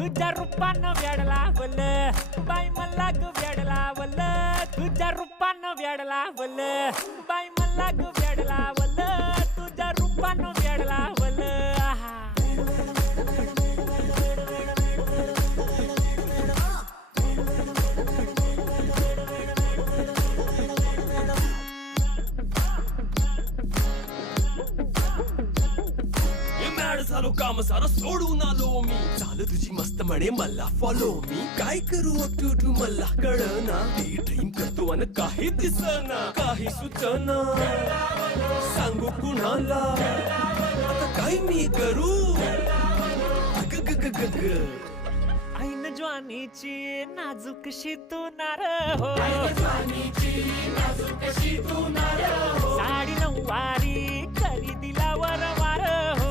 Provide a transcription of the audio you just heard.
तुझ्या रूपानं वेड लावलं बाई मला ग वेड लावलं तुझ्या रूपानं वेड लावलं बाई मला ग वेड लावलं तुझ्या रूपानं वेड लावलं आहा. झालो काम सारं सोडून आलो मी झालं तुझी मस्त म्हणे मला फॉलो मी काय करू टू मला कळना ड्रीम करतो आणि काही दिसना काही सुचना सांगू कुणाला आता काय मी करू ग ग ग ग ग ऐन ज्वानीची नाजूकशी तू नार हो साडी नऊवारी खरी दिला वर वार हो